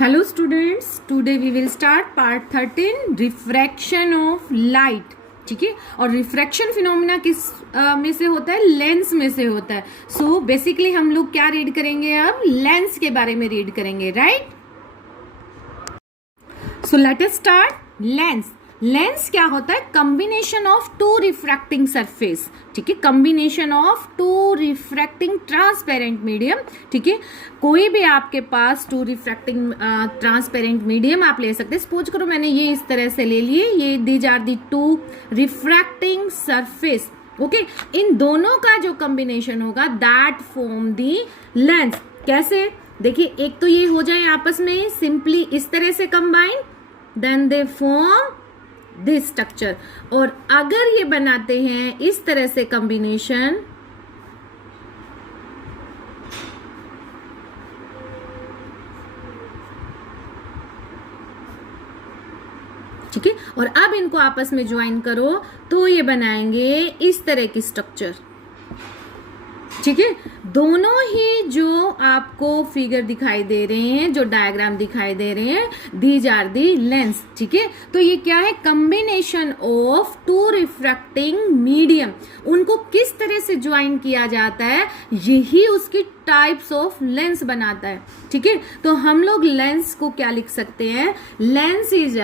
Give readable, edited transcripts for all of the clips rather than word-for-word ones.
Hello students, today we will start part 13 refraction of light. ठीक है, और refraction phenomena किस में से होता है? लेंस में से होता है। सो बेसिकली हम लोग क्या रीड करेंगे? अब लेंस के बारे में रीड करेंगे, right? So let us start. Lens lens क्या होता है? Combination of two refracting surface. ठीक है, combination of two refracting transparent medium. ठीक है, कोई भी आपके पास टू रिफ्रैक्टिंग ट्रांसपेरेंट मीडियम आप ले सकते हैं। सपोज करो मैंने ये इस तरह से ले लिए, ये these are the two refracting surface. Okay, इन दोनों का जो कॉम्बिनेशन होगा दैट फॉर्म दी लेंस। कैसे? देखिए, एक तो ये हो जाए आपस में सिंपली इस तरह से combine, then they form this structure. और अगर ये बनाते हैं इस तरह से कॉम्बिनेशन, ठीक है, और अब इनको आपस में ज्वाइन करो तो ये बनाएंगे इस तरह की स्ट्रक्चर। ठीक है, दोनों ही जो आपको फिगर दिखाई दे रहे हैं, जो डायग्राम दिखाई दे रहे हैं, दीज आर दी लेंस। ठीक है, तो ये क्या है? Combination of two refracting medium. उनको किस तरह से ज्वाइन किया जाता है, यही उसकी टाइप्स ऑफ लेंस बनाता है। ठीक है, तो हम लोग लेंस को क्या लिख सकते हैं? Lens is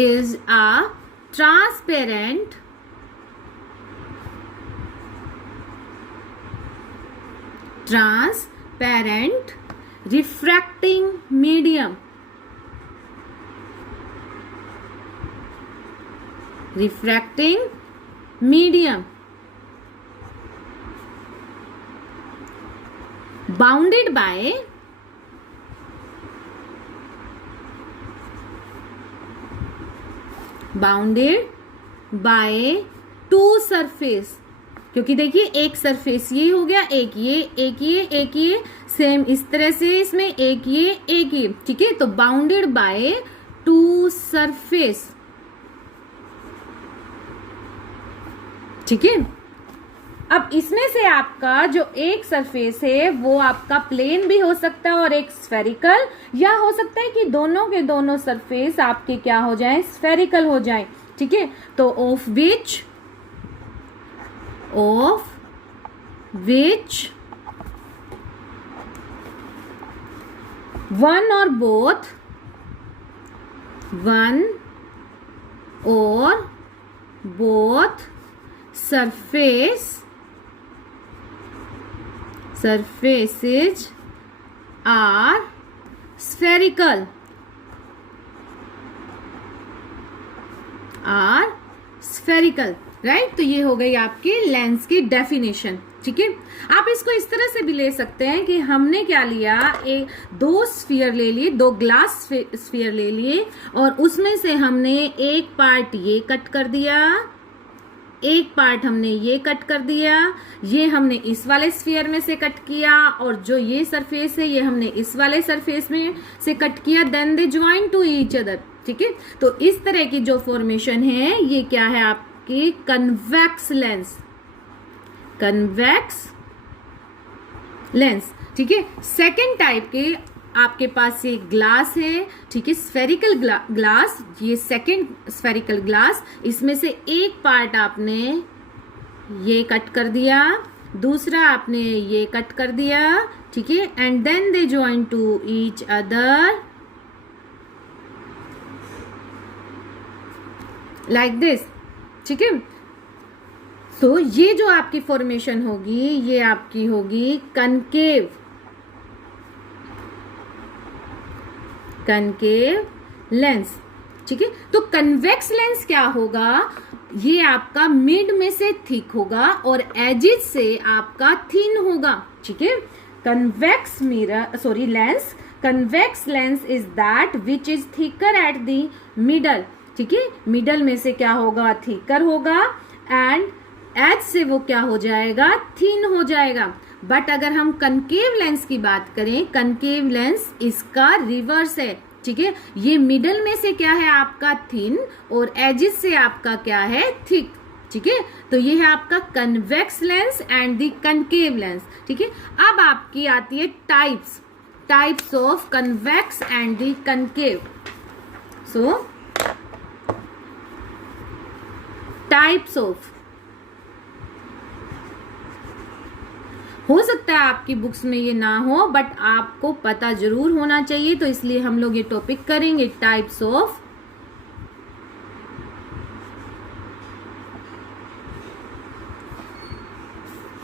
a transparent refracting medium, bounded by two surface. क्योंकि देखिए, एक सरफेस ये हो गया, एक ये सेम इस तरह से इसमें एक ये। ठीक है, तो बाउंडेड बाय टू सरफेस। ठीक है, अब इसमें से आपका जो एक सरफेस है वो आपका प्लेन भी हो सकता है और एक स्फेरिकल, या हो सकता है कि दोनों के दोनों सरफेस आपके क्या हो जाए? स्फेरिकल हो जाए। ठीक है, तो of which one or both surfaces are spherical, right? तो ये हो गई आपकी लेंस की डेफिनेशन। ठीक है, आप इसको इस तरह से भी ले सकते हैं कि हमने क्या लिया, दो स्फीयर ले लिए, दो ग्लास स्फीयर ले लिए, और उसमें से हमने एक पार्ट ये कट कर दिया, एक पार्ट हमने ये कट कर दिया, ये हमने इस वाले स्फीयर में से कट किया, और जो ये सरफेस है ये हमने इस वाले सरफेस में से कट किया, then they join to each other. ठीक है, तो इस तरह की जो फॉर्मेशन है ये क्या है? आपकी कन्वेक्स लेंस। ठीक है, सेकेंड टाइप के आपके पास ये ग्लास है। ठीक है, स्फेरिकल ग्लास, ये सेकेंड स्फेरिकल ग्लास, इसमें से एक पार्ट आपने ये कट कर दिया, दूसरा आपने ये कट कर दिया। ठीक है, and then they join to each other like this. ठीक है, तो ये जो आपकी फॉर्मेशन होगी ये आपकी होगी कनकेव लेंस। ठीक है, तो कन्वेक्स लेंस क्या होगा? ये आपका मिड में से थिक होगा और एजिज से आपका थिन होगा। ठीक है, convex lens is that which is thicker at the middle. ठीक है, मिडल में से क्या होगा? थिकर होगा, एंड एज से वो क्या हो जाएगा? थिन हो जाएगा। बट अगर हम कनकेव लेंस की बात करें, कनकेव लेंस इसका रिवर्स है। ठीक है, ये मिडल में से क्या है? आपका थिन, और एजिस से आपका क्या है? थिक। ठीक है, तो ये है आपका convex lens and the concave lens. ठीक है, अब आपकी आती है types of convex and the concave. So types of, हो सकता है आपकी बुक्स में ये ना हो बट आपको पता जरूर होना चाहिए, तो इसलिए हम लोग ये टॉपिक करेंगे, टाइप्स ऑफ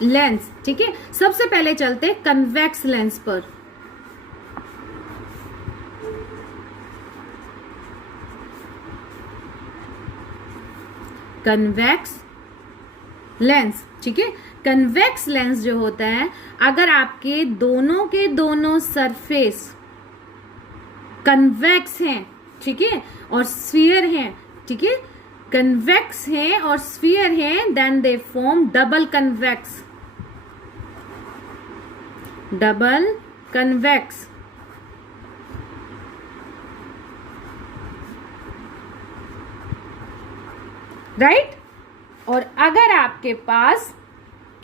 लेंस। ठीक है, सबसे पहले चलते हैं कन्वेक्स लेंस पर। कन्वेक्स लेंस, ठीक है, कन्वेक्स लेंस जो होता है, अगर आपके दोनों के दोनों सरफेस कन्वेक्स हैं, ठीक है, और स्फीयर हैं, ठीक है, कन्वेक्स हैं और स्फीयर हैं, then they form double convex right. और अगर आपके पास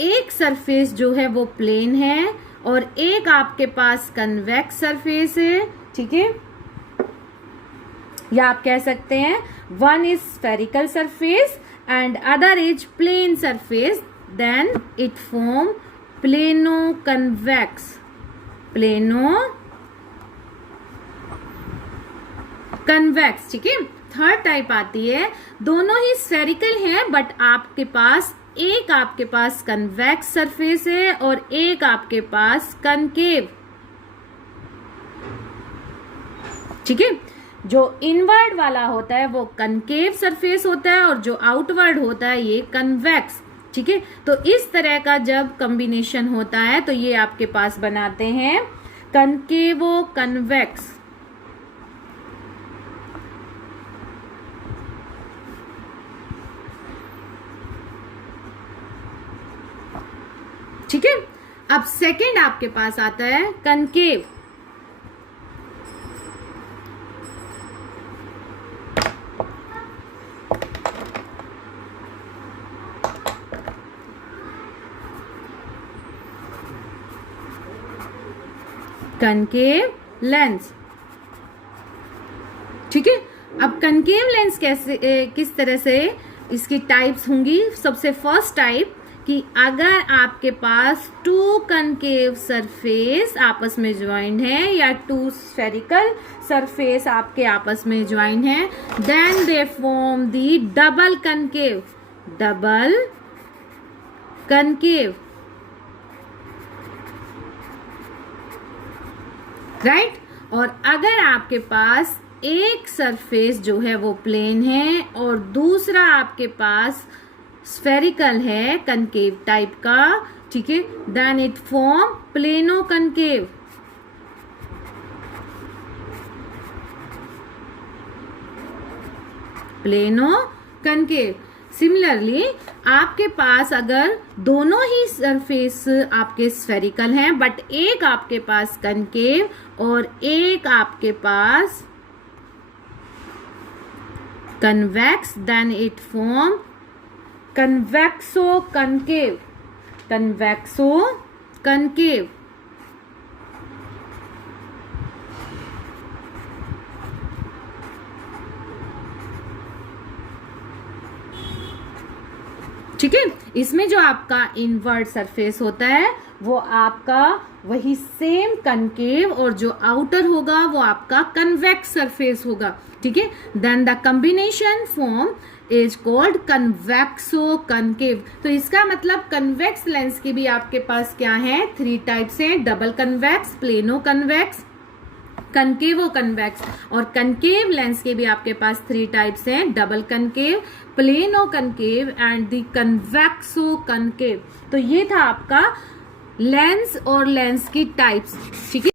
एक सरफेस जो है वो प्लेन है और एक आपके पास कन्वेक्स सरफेस है, ठीक है, या आप कह सकते हैं one is spherical surface and other is plane surface, then it form plano convex. ठीक है। थर्ड टाइप आती है, दोनों ही स्फेरिकल हैं बट आपके पास कन्वेक्स सरफेस है और एक आपके पास कनकेव। ठीक है, जो इनवर्ड वाला होता है वो कनकेव सरफेस होता है और जो आउटवर्ड होता है ये कन्वेक्स। ठीक है, तो इस तरह का जब कॉम्बिनेशन होता है तो ये आपके पास बनाते हैं कनकेवो कन्वेक्स। ठीक है, अब सेकंड आपके पास आता है कनकेव। Concave lens. ठीक है, अब कनकेव लेंस किस तरह से इसकी टाइप्स होंगी। सबसे फर्स्ट टाइप कि अगर आपके पास टू कनकेव सरफेस आपस में ज्वाइंट है या टू स्फेरिकल सरफेस आपके आपस में ज्वाइंट है, then they form the double concave. Right. और अगर आपके पास एक सरफेस जो है वो प्लेन है और दूसरा आपके पास स्फेरिकल है कनकेव टाइप का, ठीक है, then it form plano concave. Similarly आपके पास अगर दोनों ही सरफेस आपके स्फेरिकल हैं बट एक आपके पास कनकेव और एक आपके पास convex, then it form convexo concave. ठीक है, इसमें जो आपका इनवर्ट सरफेस होता है वो आपका वही सेम कनकेव और जो आउटर होगा वो आपका कन्वेक्स सरफेस होगा। ठीक है, then the combination form is called convexo concave. तो इसका मतलब कन्वेक्स लेंस के भी आपके पास क्या है, थ्री टाइप्स हैं, double convex, plano convex, concavo convex. और कनकेव लेंस के भी आपके पास थ्री टाइप्स हैं, double concave, plano concave and the convexo concave. तो ये था आपका लेंस और लेंस की टाइप्स। ठीक है।